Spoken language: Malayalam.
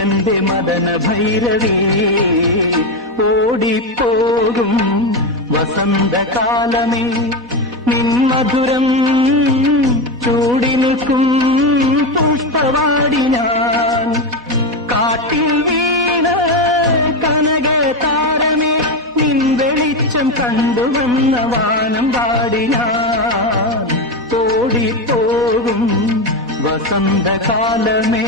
അച്ഛന്റെ മദന ഭൈരവി ഓടിപ്പോകും വസന്തകാലമേ നിൻ മധുരം ചൂടി നിൽക്കും പുഷ്പവാടി ഞാൻ കാട്ടിൽ വീണ കനക താരമേ നിൻ വെളിച്ചം കണ്ടുവന്ന വാനം പാടി ഞാൻ ഓടിപ്പോകും വസന്തകാലമേ